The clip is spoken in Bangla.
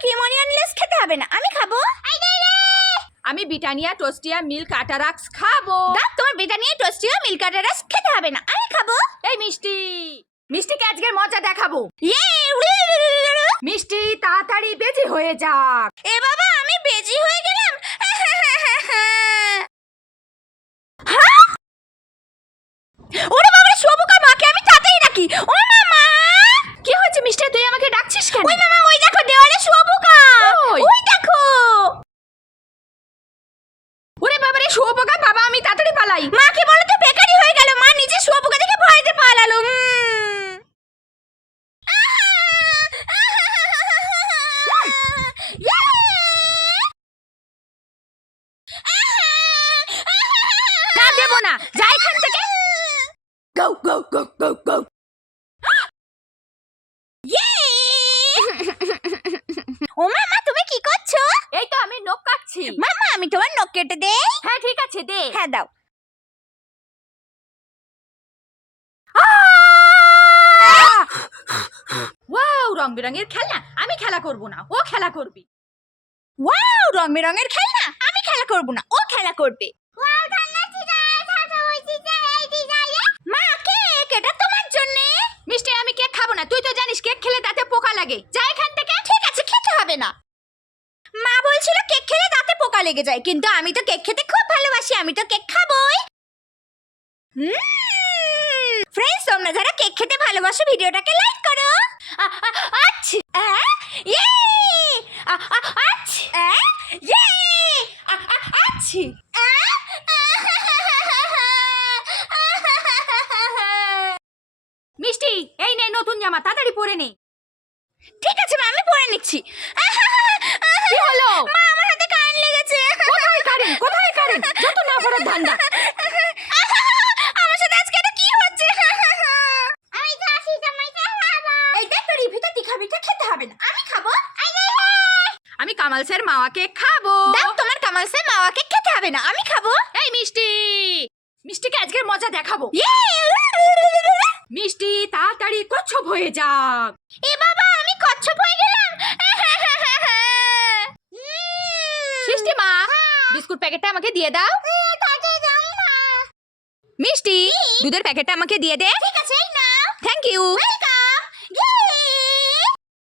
ক্রিমোনিয়ান লেস খেতে হবে না। আমি খাব। আমি ব্রিটানিয়া টোস্টিয়া মিল্ক আটারাক্স খাব। তোমার ব্রিটানিয়া টোস্টিয়া খেতে হবে না। আমি খাব। এই মিষ্টি। মিষ্টিকে আজকে মজা দেখাবো। ইয়ে, মিষ্টি তাড়াতাড়ি বেজি হয়ে যাক। এ বাবা আমি বেজি হয়ে শুয়োপোকা বাবা, আমি তাড়াতাড়ি পালাই। মাকে বলো তো বেকারি হয়ে গেল। মা নিজে শুভকা দেখে ভয়তে পালালো। না দেবো না। যা এখান থেকে। গো গো গো গো গো ও মামা তুমি কি করছ এই তো আমি নখ কাটছি মামা আমি তোমার নখ কেটে দেই হ্যাঁ ঠিক আছে দে। হ্যাঁ দাও। ওয়াও রং বেরঙের খেলনা। আমি খেলা করব না ও খেলা করবি। ওয়াও রং বেরঙের খেলনা। আমি খেলা করব না ও খেলা করবে। মা কেক এটা তোমার জন্য? মিষ্টি আমি কেক খাব না তুই তো জানিস কেক খেলে দাঁতে পোকা লাগে যা এখান থেকে ঠিক আছে খেতে হবে না মা বলছিল কেক খেলে পোকা লেগে যায়। কিন্তু আমি তো কেক খেতে খুব ভালোবাসি আমি তো কেক খাবই। ফ্রেন্ডস তোমরা যারা কেক খেতে ভালোবাসো ভিডিওটাকে লাইক করো। আচ্ছা ইয়ে! আচ্ছা ইয়ে! আচ্ছা মিষ্টি এই নে নতুন জামা তাড়াতাড়ি পরে নে। ঠিক আছে মা আমি পরে নিচ্ছি। কি হলো? মা না আমার সাথে আজকে এটা কি হচ্ছে? আমি যাচ্ছি তোমায় খাব। এই দেখ তোর ভিতর তিখাবিটা খেতে হবে না। আমি খাব। আমি কামাল স্যার মাওয়া কেক খাব। দেখ তোমার কামাল সে মাওয়াকে খেতে হবে না আমি খাব। এই মিষ্টি। মিষ্টিকে আজকের মজা দেখাবো। ইয়ে! মিষ্টি তাড়াতাড়ি কচ্ছপ হয়ে যাক। এ বাবা আমি কচ্ছপ হয়ে গেলাম। সৃষ্টি মা বিস্কুট প্যাকেটটা আমাকে দিয়ে দাও। মিষ্টি দুধের প্যাকেটটা আমাকে দিয়ে দে। ঠিক আছে নাও। Thank you